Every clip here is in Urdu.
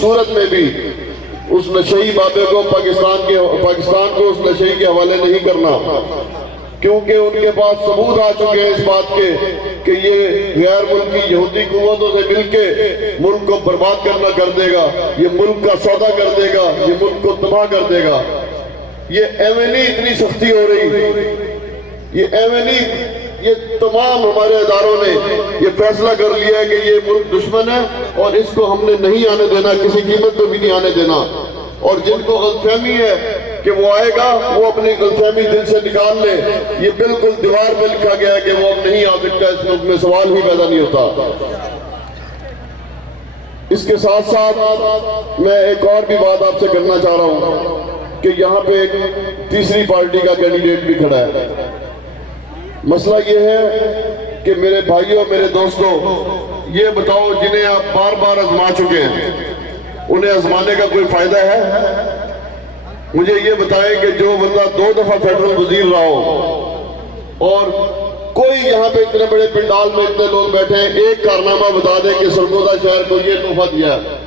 صورت میں بھی اس نشئی بابے کو پاکستان کو اس نشئی کے حوالے نہیں کرنا، کیونکہ ان کے پاس ثبوت آ چکے ہیں اس بات کے کہ یہ غیر ملکی یہودی قوتوں سے مل کے ملک کو برباد کرنا کر دے گا، یہ ملک کا سودا کر دے گا، یہ ملک کو تباہ کر دے گا۔ یہ ایوینی اتنی سختی ہو رہی، یہ ایوینی، یہ تمام ہمارے اداروں نے یہ فیصلہ کر لیا ہے کہ یہ ملک دشمن ہے اور اس کو ہم نے نہیں آنے دینا، کسی قیمت پہ بھی نہیں آنے دینا۔ اور جن کو غلط فہمی ہے کہ وہ آئے گا، وہ اپنی غلط فہمی دل سے نکال لے۔ یہ بالکل دیوار پہ لکھا گیا ہے کہ وہ اب نہیں آ سکتا، اس ملک میں سوال ہی پیدا نہیں ہوتا۔ اس کے ساتھ ساتھ میں ایک اور بھی بات آپ سے کرنا چاہ رہا ہوں کہ یہاں پہ ایک تیسری پارٹی کا کینڈیڈیٹ بھی کھڑا ہے۔ مسئلہ یہ ہے کہ میرے بھائیوں، میرے دوستوں، یہ بتاؤ جنہیں آپ بار بار آزما چکے ہیں، انہیں آزمانے کا کوئی فائدہ ہے؟ مجھے یہ بتائیں کہ جو بندہ 2 دفعہ فیڈرل وزیر رہا ہو اور کوئی یہاں پہ اتنے بڑے پنڈال میں اتنے لوگ بیٹھے ہیں، ایک کارنامہ بتا دے کہ سرگودا شہر کو یہ تحفہ دیا ہے۔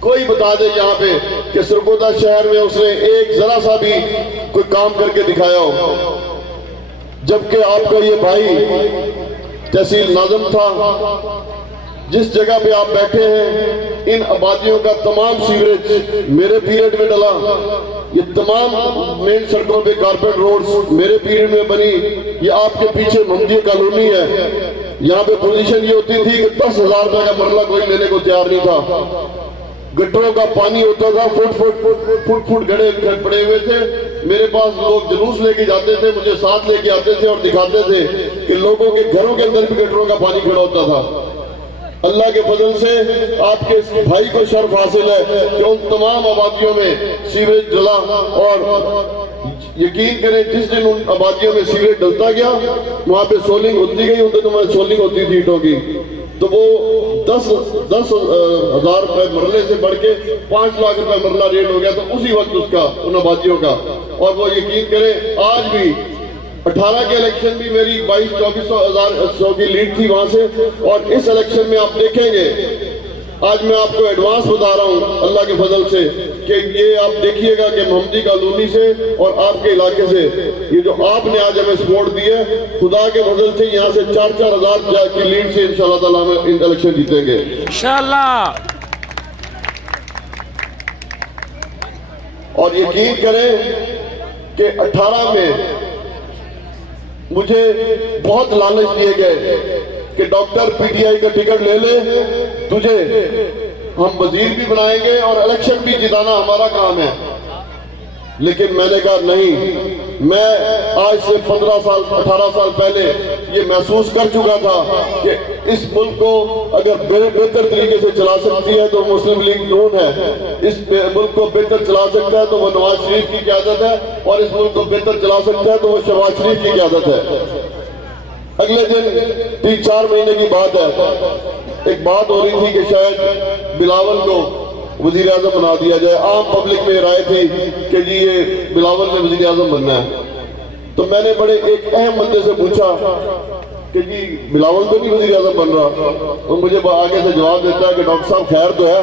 کوئی بتا دے یہاں پہ کہ سرگودا شہر میں اس نے ایک ذرا سا بھی کوئی کام کر کے دکھایا ہو، جبکہ آپ کا یہ بھائی تحصیل ناظم تھا۔ جس جگہ پہ آپ بیٹھے ہیں، ان آبادیوں کا تمام سیوریج میرے پیریڈ میں ڈلا، یہ تمام مین سڑکوں پہ کارپیٹ روڈز میرے پیریڈ میں بنی۔ یہ آپ کے پیچھے محمدیہ کالونی ہے، یہاں پہ پوزیشن یہ ہوتی تھی کہ 10,000 روپے کا مرلہ کوئی لینے کو تیار نہیں تھا۔ گٹروں کا پانی ہوتا تھا، فٹ گڑے پڑے ہوئے تھے۔ میرے پاس لوگ جلوس لے کے جاتے تھے، مجھے ساتھ لے کے آتے تھے اور دکھاتے تھے کہ لوگوں کے گھروں کے اندر بھی گٹروں کا پانی کھڑا ہوتا تھا۔ اللہ کے فضل سے آپ کے اس بھائی کو شرف حاصل ہے کہ ان تمام آبادیوں میں سیوریج ڈلا، اور یقین کریں جس دن ان آبادیوں میں سیوریج ڈلتا گیا وہاں پہ سولنگ ہوتی گئی، ان دنوں میں سولنگ ہوتی تھی اینٹوں کی، تو وہ 10,000 روپے مرلے سے بڑھ کے 5 لاکھ روپے مرلہ ریٹ ہو گیا تھا اسی وقت اس کا، ان آبادیوں کا۔ اور وہ یقین کریں آج بھی 18 کے الیکشن بھی میری 22-24 کی لیڈ تھی وہاں سے، اور اس الیکشن میں آپ دیکھیں گے، آج میں آپ کو ایڈوانس بتا رہا ہوں اللہ کے فضل سے کہ یہ آپ دیکھیے گا کہ محمدی کالونی سے اور آپ کے علاقے سے یہ جو آپ نے آج ہمیں سپورٹ دی ہے، خدا کے فضل سے یہاں سے 4-4 ہزار کی لیڈ سے انشاءاللہ تعالیٰ ہم ان الیکشن جیتیں گے انشاءاللہ۔ اور یقین کریں کہ 18 میں مجھے بہت لالچ دیے گئے کہ ڈاکٹر پی ٹی آئی کا ٹکٹ لے لے، تجھے ہم وزیر بھی بنائیں گے اور الیکشن بھی جتانا ہمارا کام ہے۔ لیکن میں نے کہا نہیں، میں آج سے 18 سال پہلے یہ محسوس کر چکا تھا کہ اس ملک کو اگر بہتر طریقے سے چلا سکتی ہے تو مسلم لیگ نون ہے، اس ملک کو بہتر چلا سکتا ہے تو وہ نواز شریف کی قیادت ہے، اور اس ملک کو بہتر چلا سکتا ہے تو وہ شہباز شریف کی قیادت ہے۔ اگلے دن 3-4 مہینے کی بات ہے، ایک بات ہو رہی تھی کہ شاید بلاول کو وزیر اعظم بنا دیا جائے، عام پبلک میں رائے تھی کہ جی یہ بلاول میں وزیر اعظم بننا ہے۔ تو میں نے بڑے ایک اہم بندے سے پوچھا کہ جی بلاول تو نہیں وزیر اعظم بن رہا، اور مجھے آگے سے جواب دیتا ہے کہ ڈاکٹر صاحب خیر تو ہے۔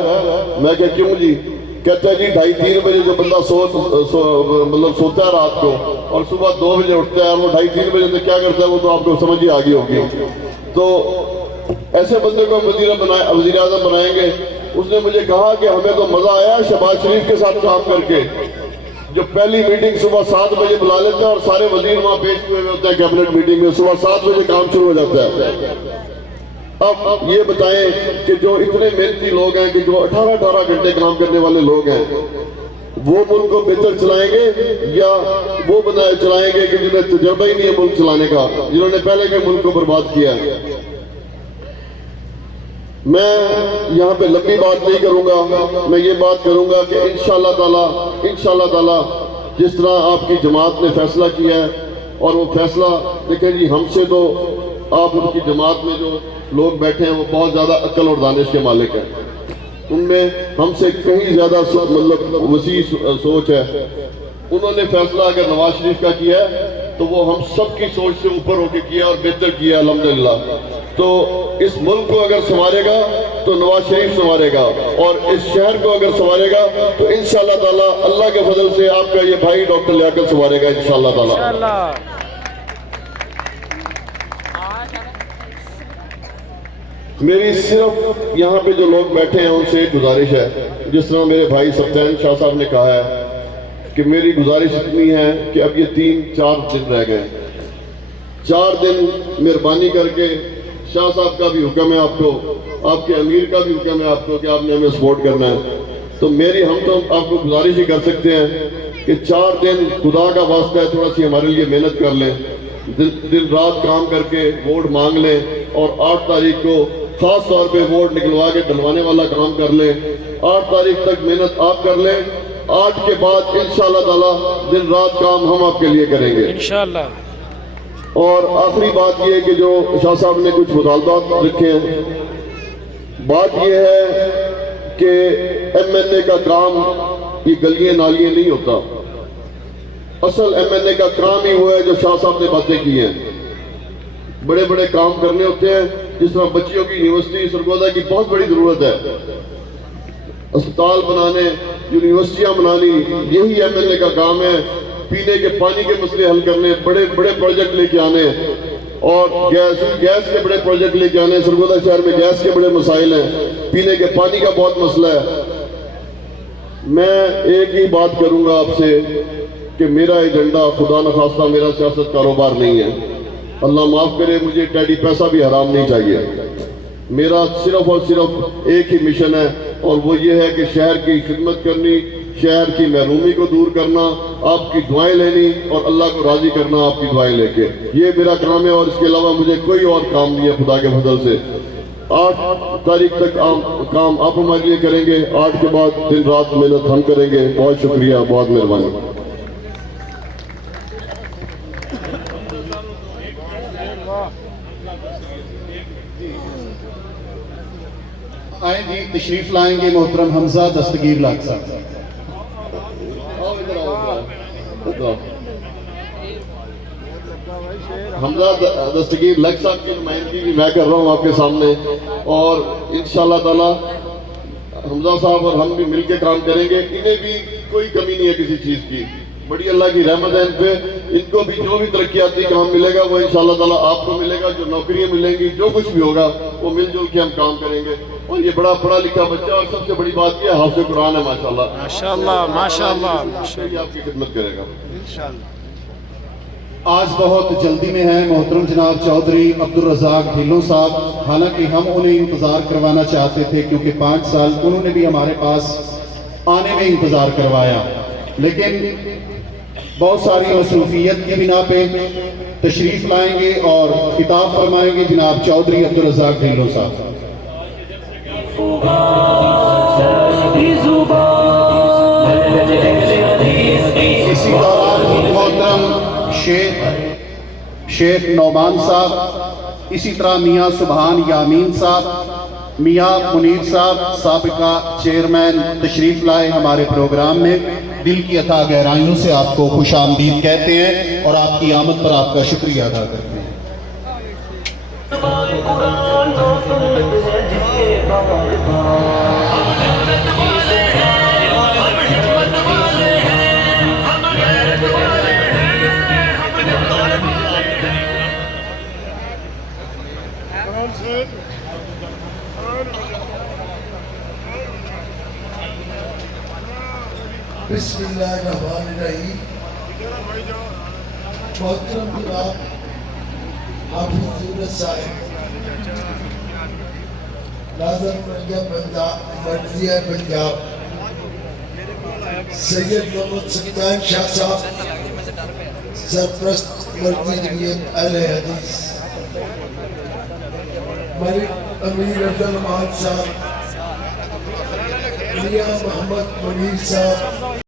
میں کہ کیوں جی؟ کہتا ہے جی 2:30-3 بجے جو بندہ سوتا ہے رات کو اور صبح 2 بجے اٹھتا ہے، اور وہ 2:30-3 بجے سے کیا کرتا ہے وہ تو آپ کو سمجھ ہی آگی ہوگی۔ تو ایسے بندے کو وزیر اعظم بنائیں گے۔ اس نے مجھے کہا کہ ہمیں تو مزہ آیا شہباز شریف کے ساتھ کام کر کے، جو پہلی میٹنگ صبح 7 بجے بلا لیتے ہیں اور سارے وزیر وہاں پیش ہوئے ہوتے ہیں کیبنٹ میٹنگ میں، صبح 7 بجے کام شروع ہو جاتا ہے۔ اب یہ بتائیں کہ جو اتنے محنتی لوگ ہیں کہ جو 18 گھنٹے کام کرنے والے لوگ ہیں، وہ ملک کو بہتر چلائیں گے یا وہ چلائیں گے کہ جنہیں تجربہ ہی نہیں ہے ملک چلانے کا، جنہوں نے پہلے کے ملک کو برباد کیا ہے؟ میں یہاں پہ لمبی بات نہیں کروں گا، میں یہ بات کروں گا کہ انشاءاللہ تعالی جس طرح آپ کی جماعت نے فیصلہ کیا ہے، اور وہ فیصلہ دیکھیں جی ہم سے تو آپ ان کی جماعت میں جو لوگ بیٹھے ہیں وہ بہت زیادہ عقل اور دانش کے مالک ہیں، ان میں ہم سے کہیں زیادہ وسیع سوچ ہے۔ انہوں نے فیصلہ اگر نواز شریف کا کیا ہے تو وہ ہم سب کی سوچ سے اوپر ہو کے کیا اور بہتر کیا الحمدللہ. تو اس ملک کو اگر سنوارے گا تو نواز شریف سنوارے گا، اور اس شہر کو اگر سنوارے گا تو انشاءاللہ تعالیٰ اللہ کے فضل سے آپ کا یہ بھائی ڈاکٹر لیاقت سنوارے گا انشاءاللہ تعالیٰ. میری صرف یہاں پہ جو لوگ بیٹھے ہیں ان سے ایک گزارش ہے، جس طرح میرے بھائی سبطین شاہ صاحب نے کہا ہے کہ میری گزارش اتنی ہے کہ اب یہ 3-4 دن رہ گئے. 4 دن مہربانی کر کے، شاہ صاحب کا بھی حکم ہے آپ کو، آپ کے امیر کا بھی حکم ہے آپ کو کہ آپ نے ہمیں سپورٹ کرنا ہے. تو ہم تو آپ کو گزارش ہی کر سکتے ہیں کہ 4 دن خدا کا واسطہ ہے تھوڑا سی ہمارے لیے محنت کر لیں، دن رات کام کر کے ووٹ مانگ لیں، اور 8 تاریخ کو خاص طور پہ ووٹ نکلوا کے ڈلوانے والا کام کر لیں. 8 تاریخ تک محنت آپ کر لیں، 8 کے بعد انشاءاللہ تعالیٰ دن رات کام ہم آپ کے لیے کریں گے انشاءاللہ. اور آخری بات یہ ہے کہ جو شاہ صاحب نے کچھ مطالبات رکھے ہیں، بات یہ ہے کہ ایم این اے کا کام یہ گلیاں نالیاں نہیں ہوتا. اصل ایم این اے کا کام ہی ہوا ہے جو شاہ صاحب نے باتیں کی ہیں. بڑے بڑے کام کرنے ہوتے ہیں، جس طرح بچیوں کی یونیورسٹی سرگودا کی بہت بڑی ضرورت ہے، اسپتال بنانے، یونیورسٹیاں بنانی، یہی ایم این اے کا کام ہے. پینے کے پانی کے مسئلے حل کرنے، بڑے بڑے پروجیکٹ لے کے آنے، اور گیس کے بڑے پروجیکٹ لے کے آنے. سرگودا شہر میں گیس کے بڑے مسائل ہیں، پینے کے پانی کا بہت مسئلہ ہے. میں ایک ہی بات کروں گا آپ سے کہ میرا ایجنڈا خدا نخواستہ میرا سیاست کاروبار نہیں ہے. اللہ معاف کرے، مجھے ٹیڈی پیسہ بھی حرام نہیں چاہیے. میرا صرف اور صرف ایک ہی مشن ہے، اور وہ یہ ہے کہ شہر کی خدمت کرنی، شہر کی محرومی کو دور کرنا، آپ کی دعائیں لینی، اور اللہ کو راضی کرنا آپ کی دعائیں لے کے. یہ میرا کام ہے، اور اس کے علاوہ مجھے کوئی اور کام نہیں ہے خدا کے فضل سے. 8 تاریخ تک کام آپ ہمارے لیے کریں گے، 8 کے بعد دن رات محنت ہم کریں گے. بہت شکریہ، بہت مہربانی. آئیں جی، تشریف لائیں گے محترم حمزہ دستگیر لاکھ صاحب. حمزہ دستگیر لاکھ صاحب کی نمائندگی بھی میں کر رہا ہوں آپ کے سامنے، اور انشاءاللہ تعالی حمزہ صاحب اور ہم بھی مل کے کام کریں گے. انہیں بھی کوئی کمی نہیں ہے کسی چیز کی، بڑی اللہ کی رحمت ہے ان پہ. ان کو بھی جو بھی ترقیاتی کام ملے گا وہ انشاءاللہ تعالیٰ آپ کو ملے گا، جو نوکریاں ملیں گی، جو کچھ بھی ہوگا وہ مل جل کے ہم کام کریں گے. اور یہ بڑا پڑھا لکھا بچہ، اور سب سے بڑی بات یہ حافظ قرآن ہے ماشاءاللہ. ماشاءاللہ یہ آپ کی خدمت کرے گا انشاءاللہ. آج بہت جلدی میں ہیں محترم جناب چودھری عبدالرزاق ڈھیلوں صاحب. حالانکہ ہم انہیں انتظار کروانا چاہتے تھے، کیونکہ 5 سال انہوں نے بھی ہمارے پاس آنے میں انتظار کروایا، لیکن بہت ساری مصروفیت کی بنا پہ تشریف لائیں گے اور خطاب فرمائیں گے جناب چودھری عبدالرزاق ڈھیلوں صاحب. اسی دوران محترم شیخ نعمان صاحب، اسی طرح میاں سبحان یامین صاحب، میاں منیر صاحب سابقہ چیئرمین تشریف لائے ہمارے پروگرام میں. دل کی عطا گہرائیوں سے آپ کو خوش آمدید کہتے ہیں، اور آپ کی آمد پر آپ کا شکریہ ادا کرتے ہیں. بسم اللہ الرحمن الرحیم. محترم جناب حافظ یونس صاحب، ناظر مرکزیہ پنجاب، سید محمد سبطین شاہ صاحب سرپرست مرکزی جمعیت اہل حدیث، ملک امیر عبدالرحمان صاحب، میاں محمد منیر صاحب،